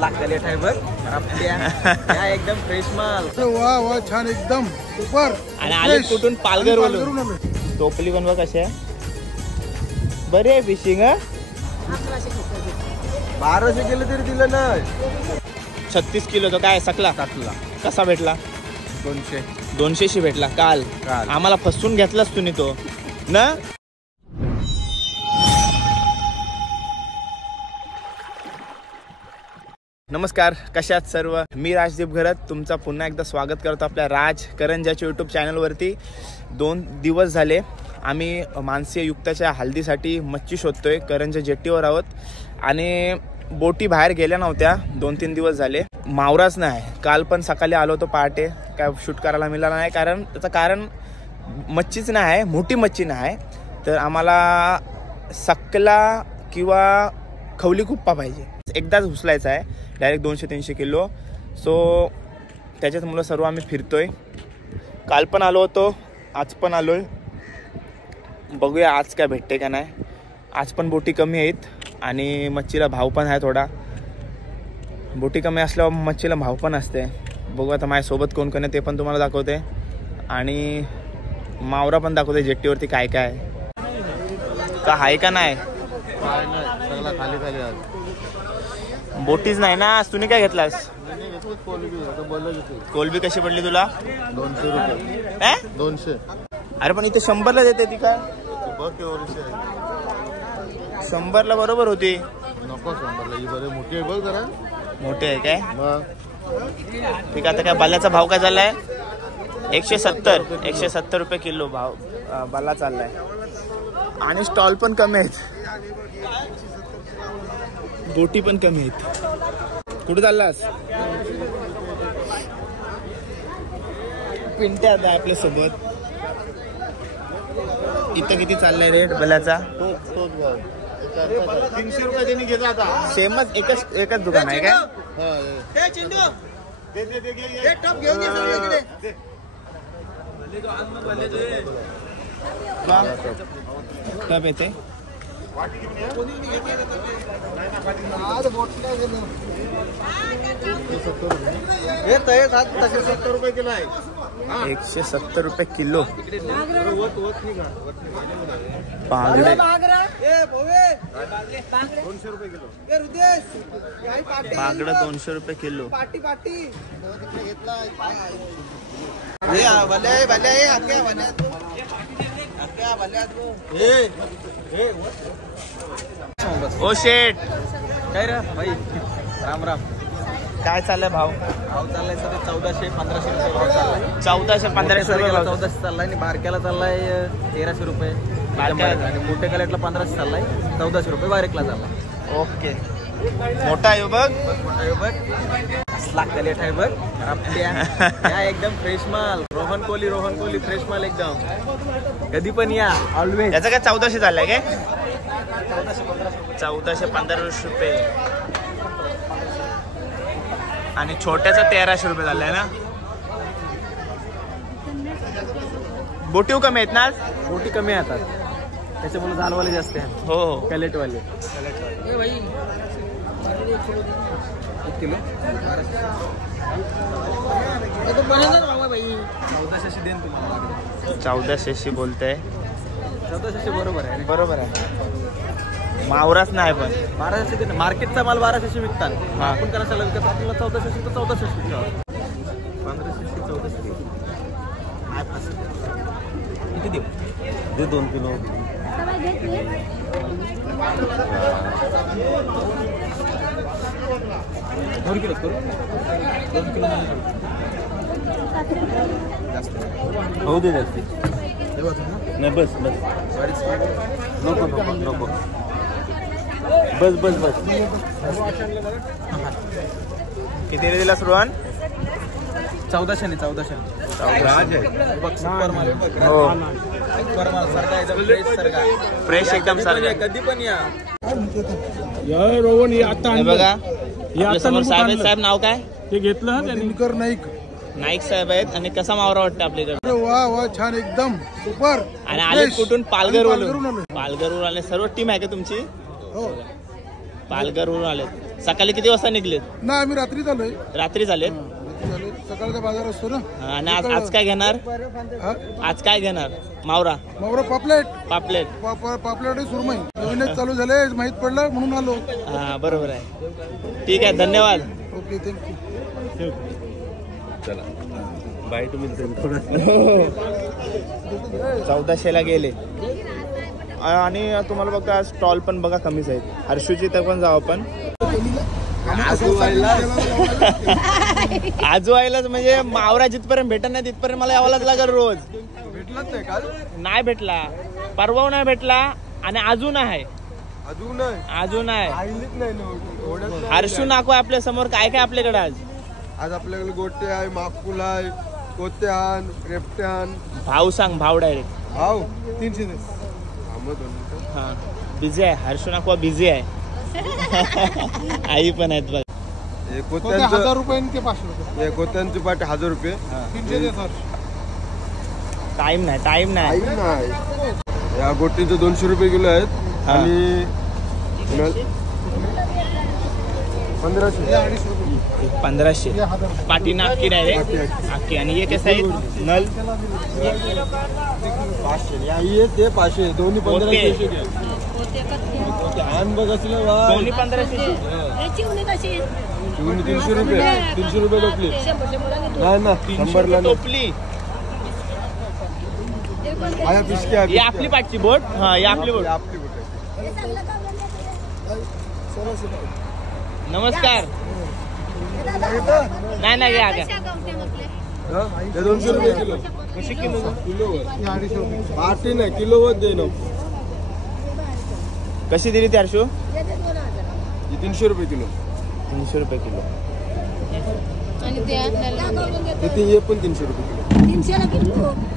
Late आहे बघ रफ्त्या एकदम फ्रेश माल. वा वा छान एकदम सुपर. आणि आले कुठून? पालघर वरून. टोपली पण बघ कशी आहे, बरी आहे फिशिंग. 1200 किलो तरी दिलं ना. 36 किलो तो काय सकला कसा भेटला? 200 भेटला काल. आम्हाला फसवून घेतलास तुम्ही तो ना. नमस्कार, कशात सर्व. मी राजदीप घरत तुमचा पुन्हा एकदा स्वागत करतो आपल्या राज करंजाच्या यूट्यूब चॅनलवरती. 2 दिवस झाले आम्ही मानसीय युक्ताच्या हल्दीसाठी मच्छी शोधतोय. करंजा जेट्टीवर आहोत आणि बोटी बाहेर गेल्या नव्हत्या 2-3 दिवस झाले. मावराच नाही. काल पण सकाळी आलो होतो पहाटे, काय शूट करायला मिळाला नाही. त्याचं कारण मच्छीच नाही आहे, मोठी मच्छी नाही आहे. तर आम्हाला सकला किंवा खवली कुप्पा पाहिजे. एकदाच उचलायचा आहे डायरेक्ट 200-300 किलो. सो त्याच्यात मुलं सर्व आम्ही फिरतोय. काल पण आलो होतो, आज पण आलो आहे. बघूया आज काय भेटते का नाही. आज पण बोटी कमी आहेत आणि मच्छीला भाव पण आहे थोडा. बोटी कमी असल्यावर मच्छीला भाव पण असते. बघू आता माझ्यासोबत कोण कोण आहे ते पण तुम्हाला दाखवते आणि मावरा पण दाखवते जेट्टीवरती काय काय का आहे का नाही. सगळा खाली खाली आज बोटीच नाही ना. आज तुम्ही काय घेतलास? कोलबी कशी पडली तुला? 200 रुपये. 200. अरे पण इथे 100ला देते ती काय? 100ला बरोबर होती. नको 100ला. ही बरे मोठी आहे बघ जरा. मोठी आहे काय? ठीक आहे. आता काय बाल्याचा भाव काय चाललाय? 170 रुपये किलो भाव बाला चाललाय. आणि स्टॉल पण कमी आहेत, बोटी पण कमी आहेत. कुठे चाललास? पिंट्या आता आपल्या सोबत. इथं किती चाललाय रेट बल्याचा? 300 रुपये त्यांनी घेतला आता. सेमच एकच दुकान आहे काय? टप येते. 170 रुपये किलो आहे. 170 रुपये किलो. बांगडे 200 रुपये किलो. बांगडा 200 रुपये किलो. ओ शेट काय रे भाई, राम राम. काय चाललंय भाव? भाव चाललाय सध्या 1400-1500 रुपये भाव चाललाय. 1400-1500 रुपये भाव. 1400 चाललाय आणि बारक्याला चाललाय 1300 रुपये. आणि मोठ्या कलेटला 1500 चाललाय. 1400 रुपये बारीकला चाललाय. ओके. मोठा आहे बघ. मोठा आहे बघ. असला कलेट आहे बघ रफ्त्या एकदम फ्रेश माल. रोहन कोली फ्रेश माल एकदम. कधी पण या, ऑलवेज. याचं काय 1400 चाललंय काय? 1400-1500 रुपये. आणि छोट्याचा 1300 रुपये चाललाय ना. बोटीव कमी आहेत ना. बोटी कमी येतात त्याच्यामुळे झालवाले जास्त आहे. हो कलेटवाले. 1 किलो 1400 देईन तुम्हाला. 1400 बोलताय. 1400 बरोबर आहे. बरोबर आहे. मावराच नाही पण 1200 मार्केटचा माल 1200 विकतात. आपण करायला विकत आपल्याला 1400 तर 1400 विकतात. 1500 1400 किती देऊ? दे 2 किलो. दोन किलो करू. 2 किलो होऊ दे जास्ती. नाही बस नको बस. किती दिला सुरुवात? 1400. फ्रेश एकदम सारखा. कधी पण या. रोहन आता बघा समोर साहेब नाव काय? ते घेतलं दिनकर नाईक साहेब आहेत. आणि कसा मावरा वाटतं आपल्याकडे? वा वा छान एकदम सुपर. आणि आले कुठून? पालघर वरून आले. सर्व टीम आहे का तुमची? पालघरवरून आलेत. सकाळी किती वाजता निघलेत? ना आम्ही रात्री चाललोय. रात्री झालेत. सकाळचा बाजार असतो ना. आणि आज काय घेणार? आज काय घेणार? मावरा पापलेट. पापलेट पापलेट सुरमई नवीनच चालू झाले, माहित पडलं म्हणून आलो. हा बरोबर आहे. ठीक आहे, धन्यवाद. Okay, thank you. चला बाय. तुम्ही 1400ला गेले. आणि तुम्हाला बघा स्टॉल पण बघा कमीच आहेत. हर्षूची तर पण जाऊ आपण. आजूबाईलाच म्हणजे मावरा जिथपर्यंत भेटत नाही तिथपर्यंत मला यावंच लागेल रोज. भेटलाच नाही काल? नाही भेटला, परवा नाही भेटला आणि अजून आहे. अजून आहे. हर्षू नाको आपल्या समोर. काय काय आपल्याकडे आज? आज आपल्याकडे गोटे आहे, माकुल आहे, कोत्यान, रेपट्यान. भाव सांग, भाव डायरेक्ट. भाव 300. हा बिझी आहे हर्षू नाको, बिझी आहे. आई पण आहेत बघ. 1000 रुपये ते 500 रुपये. कोत्यांची पाटी 1000 रुपये. 300 सर. टाइम नाही. या गोटीचे 200 रुपये किलो आहेत. आणि 1500 पाटीना अख्खी डायरेक्ट अख्खी. आणि हे कसं आहे नल? 500 ते 500 दोन्ही 1500. आण बघ असलं दोन्ही 1500. 300 रुपये. 300 रुपये टोपली. नाही ना 100 टोपली. ही आपली पाटची बोट. हा ही आपली बोट. नमस्कार. नाही घ्या 200 रुपये किलो. कशी किलो? पाटी नाही किलोवर दे ना. कशी दिली त्या हर्षू? 300 रुपये किलो. 300 रुपये किलो. हे पण 300 रुपये किलो.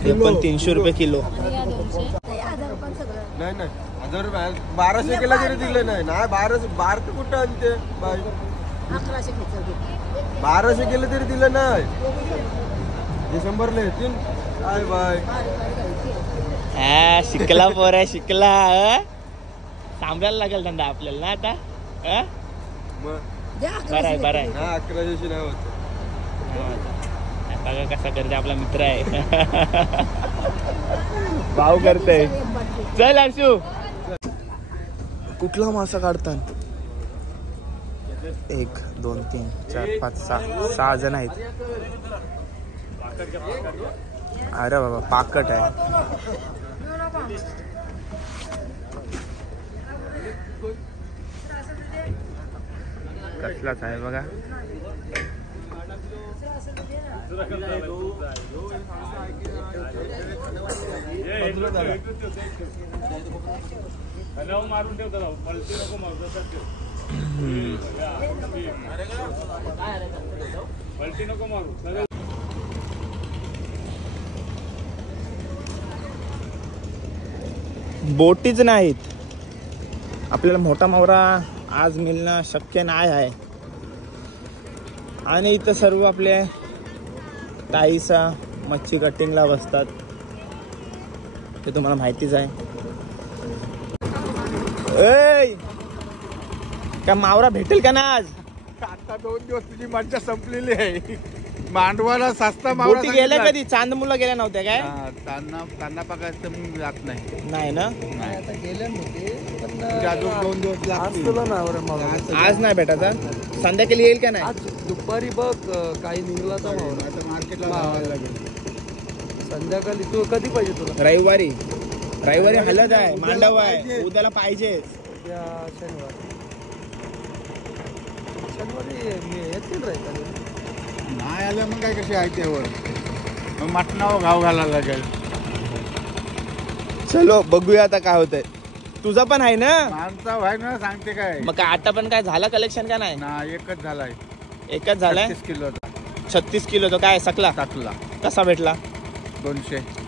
हे पण 300 रुपये किलो. नाही 1000 रुपये. 1200 केला तरी दिले नाही. 1200 कुठं आणते बाय? 1200 केलं तरी दिलं नाही. हे 100ला येतील. काय बाय शिकला पोर आहे, शिकला. सांभाळायला लागेल धंदा आपल्याला ना आता. बरं आहे. 1100 नाही होत. बघा कसा करते आपला मित्र आहे. भाव करतय. चल हर्षू. कुठला मासा काढतात? 1 2 3 4 5 6 जण आहेत. अरे बाबा पाकट आहे. कसलाच आहे बघा. मारून ठेवतो पलटी नको मारू. पलटी नको मारू. बोटीच नाहीत. आपल्याला मोठा मावरा आज मिळणं शक्य नाही आहे. आणि इथं सर्व आपले ताईसा मच्छी कटिंगला बसतात, ते तुम्हाला माहितीच आहे. का मावरा भेटेल का ना आज? आता 2 दिवस तुझी मज्जा संपलेली आहे. मांडवाला सस्ता बोटी गेल्या कधी? चांदमुला गेल्या नव्हत्या काय? त्यांना पगायचं मग जात नाही ना. आता गेल्या नव्हते 2 दिवस लागतील. आज नाही भेटायचा. संध्याकाळी येईल का नाही? दुपारी बघ काही निघला तर मार्केटला लागेल. संध्याकाळी. तू कधी पाहिजे तुला? रविवारी हलत आहे, मांडव आहे, उद्याला पाहिजे. शनिवारी येतील रे. नाही आलं मग काय कशी आहे त्यावर मग मटणावर घाव घालायला लागेल. चलो बघूया आता काय होतंय. तुझा पण आहे ना? आमचा व्हाय ना सांगते काय. मग काय आता पण काय झाला कलेक्शन का नाही? ना एकच झालाय. एकच झालाय. 36 किलोचा. 36 किलो. तो काय सकला टाकला. कसा भेटला?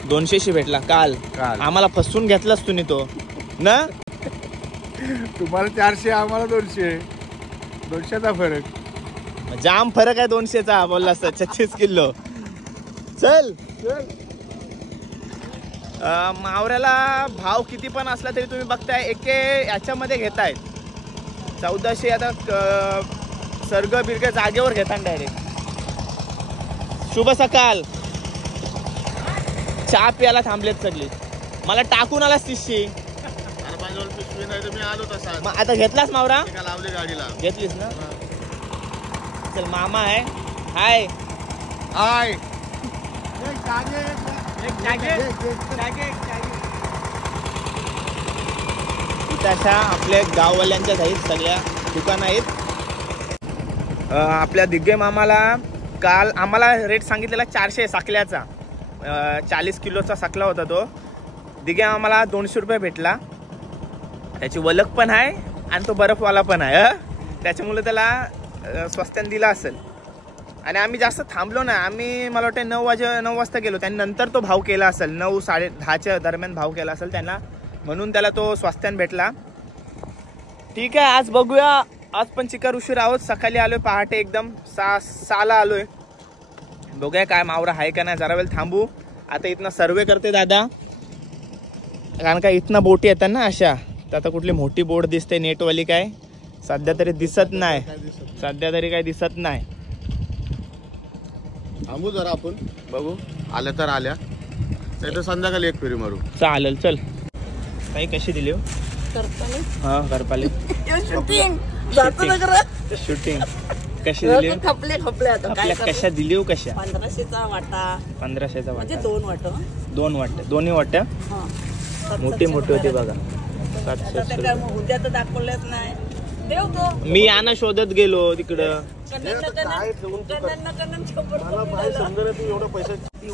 200 भेटला काल. आम्हाला फसवून घेतलास तुम्ही तो ना. तुम्हाला 400 आम्हाला 200. 200चा फरक. जाम फरक आहे 200चा बोलला असता. 36 किलो. चल. मावऱ्याला भाव किती पण असला तरी तुम्ही बघताय एके याच्यामध्ये घेतायत. 1400 आता सर्ग बिर्ग जागेवर घेतात डायरेक्ट. शुभ सकाळ. चहा प्यायला थांबलेत सगळी. मला टाकून आलास 300. मी आलो तसा. मग आता घेतलास मावरा? लावली गाडीला. घेतलीस ना. चल मामा आहे. हाय हाय. तशा आपल्या गाववाल्यांच्याच आहेत सगळ्या दुकानं आहेत. आपल्या दिग्गे मामाला काल आम्हाला रेट सांगितलेला 400 साखल्याचा. 40 किलोचा साखला होता तो. दिग्गे मामाला 200 रुपये भेटला. त्याची वलक पण आहे आणि तो बर्फवाला पण आहे. त्याच्यामुळे त्याला स्वस्त्याने दिला असेल. आणि आम्ही जास्त थांबलो ना. आम्ही मला वाटतं 9 वाजता गेलो. त्यांनी नंतर तो भाव केला असेल. 9 10:30च्या दरम्यान भाव केला असेल त्यांना, म्हणून त्याला तो स्वस्त्याने भेटला. ठीक आहे, आज बघूया. आज पण चिकार उशीर आहोत. सकाळी आलोय पहाटे एकदम 6ला आलोय. बघूया काय मावरा आहे का नाही. जरा वेळ थांबू. आता इथनं सर्वे करते दादा, कारण का इथनं बोटी येतात ना अशा. तर आता कुठली मोठी बोट दिसते नेटवाली काय सध्या तरी दिसत नाही. सध्या तरी काय दिसत नाही. थांबू जरा आपण, बघू आल्या तर आल्या. नाही तर संध्याकाळी एक फेरी मारू. चालेल. चल काही कशी दिली हो? हा करपाले शूटिंग कशी दिली? आपल्या कशा दिली हो? कशा? 1500चा वाटा. 1500चा म्हणजे वाटा. 2 वाट. 2 वाट्या. दोन्ही वाट्या मोठी मोठी होती बघा. 700. उद्या तर दाखवलेच नाही. देव तो मी याना शोधत गेलो तिकडं.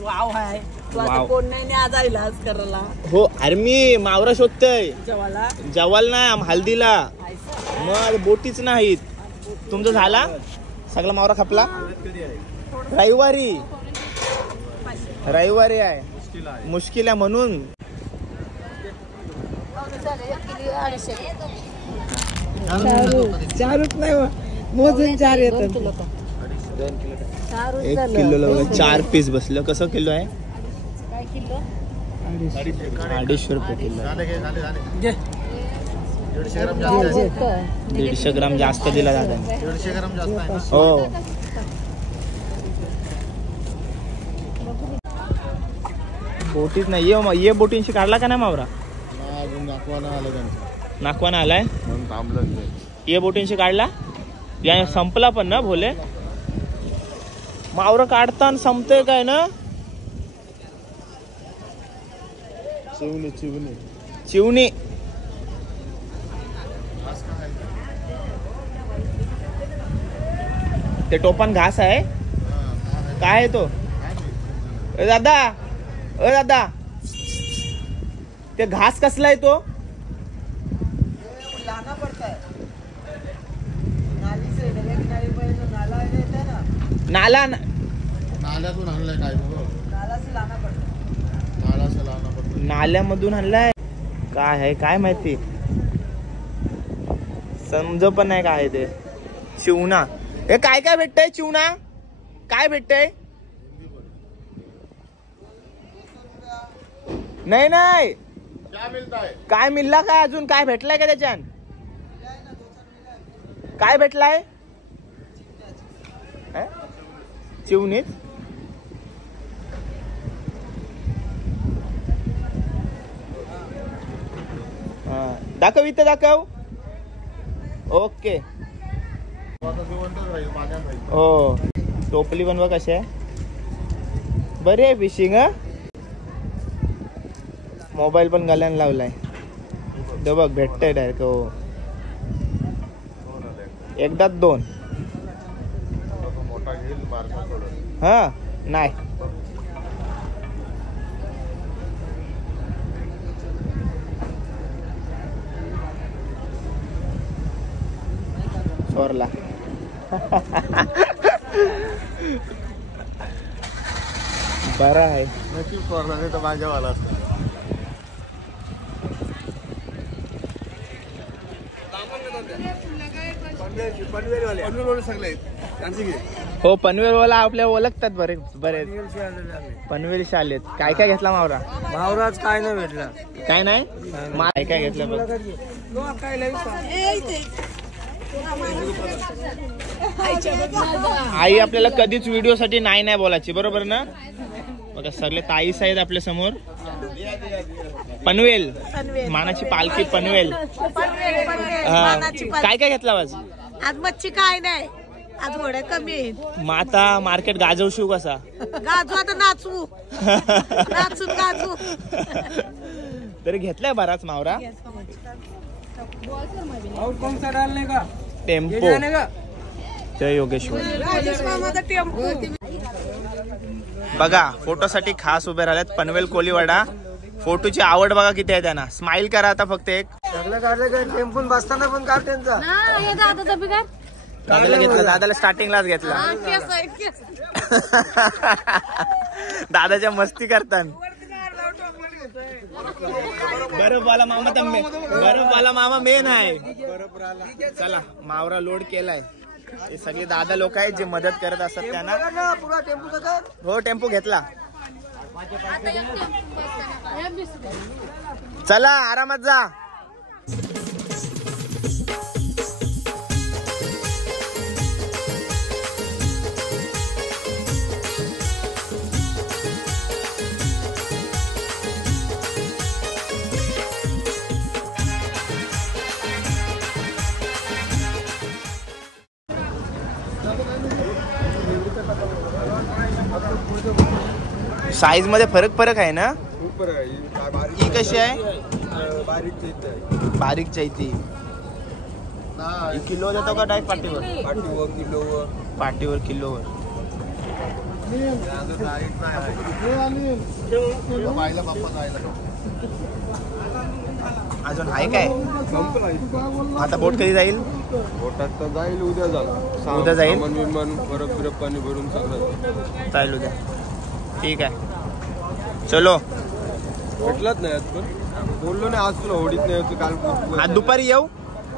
वाव आहे. तू आता वाव. कोण नाही आज इलाज करायला हो अरे मी मावरा शोधतोय. जेवायला जवाल नाही हल्दीला. मग बोटीच नाहीत. तुमचं झाला सगळा मावरा खपला? रविवारी आहे. मुश्किल आहे म्हणून. चारूच नाही मोजून 4 येतात. 1 किलोला 4 पीस बसलं. कसं किलो आहे? 250 रुपये किलो. 150 ग्राम जास्त दिला दादा. 150 ग्राम जास्त आहे. हो बोटीत नाही. ये बोटींशी काढला का नाही मावरा? अजून दाखवायला आलं त्यांचं, नाकवाना आलाय म्हणून थांबलं ते. ये बोटींशी काढला. या संपला पण ना भोले. मावरा काढताना संपतंय काय ना? चिवणी ते टोपण घास आहे काय आहे तो? दादा ते घास कसला आहे तो? नाला नाल्यातून आणलंय काय? नाल्यामधून आणलाय. काय आहे काय माहिती, समज पण नाही काय ते. चिवणा हे काय काय भेटतंय? चिवणा काय भेटतंय? नाही काय मिळला काय? अजून काय भेटलाय का त्याच्यात? काय भेटलाय? चिवणीत दाखव. इथं दाखव. ओके हो. टोपली बनवा कशी आहे? बरी आहे फिशिंग. मोबाईल पण गल्यान लावलाय. तो बघ भेटतंय डायरेक्ट. हो एकदाच 2. हा नाही चोरला. बरं आहे. नक्कीच चोरला नाही तर माझ्यावाला असतं. हो पनवेलवाला आपल्या ओळखतात बरेच पनवेलशी आलेत. काय काय घेतला मावरा? मावराज काय नाही भेटला. काय नाही काय काय घेतलं बघ. आई आपल्याला कधीच व्हिडिओ साठी नाही बोलायची, बरोबर ना? बघा सगळे ताईस आहेत आपल्या समोर. पनवेल मानाची पालखी पनवेल. काय काय घेतला आज? आज मच्छी काय नाही, आज घोड्या कमी आहेत. मग आता मार्केट गाजवशिव कसा? गाजू आता नाचू नाचून गाजू. तरी घेतलाय बराच मावरा. टेम्पो जय योगेश्वर. बघा फोटोसाठी खास उभे राहिलेत पनवेल कोलीवाडा. फोटोची आवड बघा किती आहे त्यांना. स्माइल करा आता फक्त एक. टेम्पून बसताना पण का त्यांचा दादाला घेतला, दादाला स्टार्टिंगलाच घेतला. दादाच्या मस्ती करतात. बरं बोला मामा, बरं बोला मामा मेन आहे. चला मावरा लोड केलाय. हे सगळे दादा लोक आहेत जे मदत करत असतात त्यांना. हो टेम्पो घेतला. चला आरामात जा. साईज मध्ये फरक आहे ना? ही कशी आहे? बारीक चैती. किलो देतो का डायरेक्ट पाटीवर? पाटीवर किलोवर. अजून आहे काय? आता बोट कधी जाईल? बोटात तर जाईल उद्या जाईल. बरफ पाणी भरून सगळं चालेल उद्या. ठीक आहे चलो. भेटलाच नाही आज पण. बोललो नाही आज तुला होडीत नाही होती काल. आज दुपारी येऊ?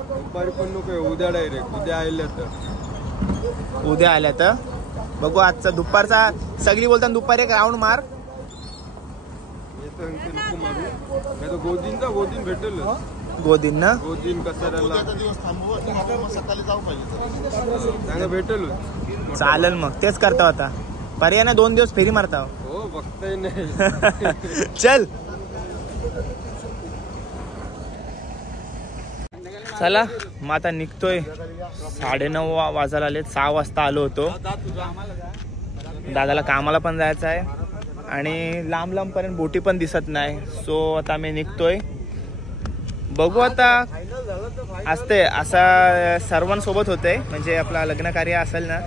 दुपारी पण नको, उद्या डायरेक्ट. उद्या आल्या तर उद्या आल्या तर बघू. आजचा दुपारचा सगळी बोलताना दुपारी एक राऊंड मार. येतो नको मारू. नाही तर गोदीन भेटेल. गोदीन ना? गोदीन कसाऱ्याला भेटेल. चालेल मग तेच करता होता. पर्याय ना 2 दिवस फेरी मारता. हो बघताय नाही. चल चला मग आता निघतोय. 9:30 वाजायला आले. 6 वाजता आलो होतो. दादाला कामाला पण जायचं आहे आणि लांब पर्यंत बोटी पण दिसत नाही. सो आता मी निघतोय. बघू आता असते असा सर्वांसोबत होते. म्हणजे आपला लग्न कार्य असेल ना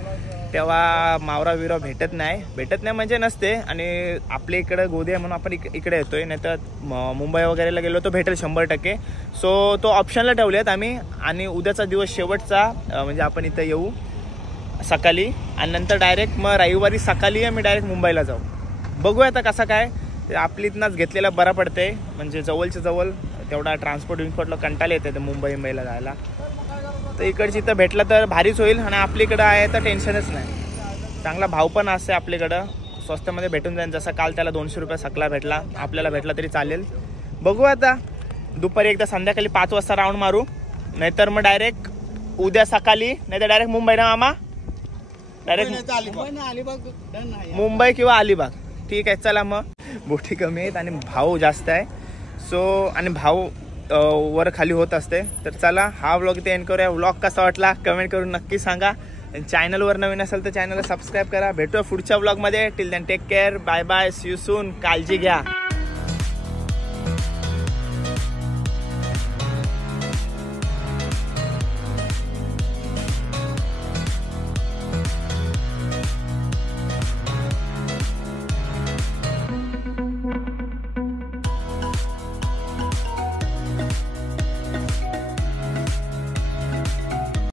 तेव्हा मावरा विरा भेटत नाही म्हणजे नसते. आणि आपल्या इकडं गोदी आहे म्हणून आपण इकडे येतोय. नाही तर मुंबई वगैरेला गेलो तो भेटेल 100%. सो तो ऑप्शनला ठेवलेत आम्ही. आणि उद्याचा दिवस शेवटचा म्हणजे आपण इथं येऊ सकाळी आणि नंतर डायरेक्ट मग रविवारी सकाळी आम्ही डायरेक्ट मुंबईला जाऊ. बघूया आता कसं काय. आपली इथनंच घेतलेला बरा पडते. म्हणजे जवळच्या जवळ तेवढा ट्रान्सपोर्टला कंटाळा येते ते मुंबईला जायला. तर इकडची इथं भेटलं तर भारीच होईल. आणि आपलीकडं आहे तर टेन्शनच नाही. चांगला भाव पण असते आपल्याकडं. स्वस्तामध्ये भेटून जाईल. जसा काल त्याला 200 रुपये सकला भेटला, आपल्याला भेटला तरी चालेल. बघू आता दुपारी एकदा संध्याकाळी 5 वाजता राऊंड मारू. नाहीतर मग डायरेक्ट उद्या सकाळी नाहीतर डायरेक्ट मुंबई ना मामा. डायरेक्ट मुंबई किंवा अलिबाग. ठीक आहे चला. मग बोटी कमी आहेत आणि भाव जास्त आहे. सो आणि भाव वर खाली होत असते. तर चला हा व्लॉग इथे एंड करूया. व्लॉग कसा वाटला कमेंट करून नक्की सांगा. चॅनलवर नवीन असेल तर चॅनलला सबस्क्राईब करा. भेटूया पुढच्या व्लॉगमध्ये. Till then take care. Bye bye. See you soon. काळजी घ्या.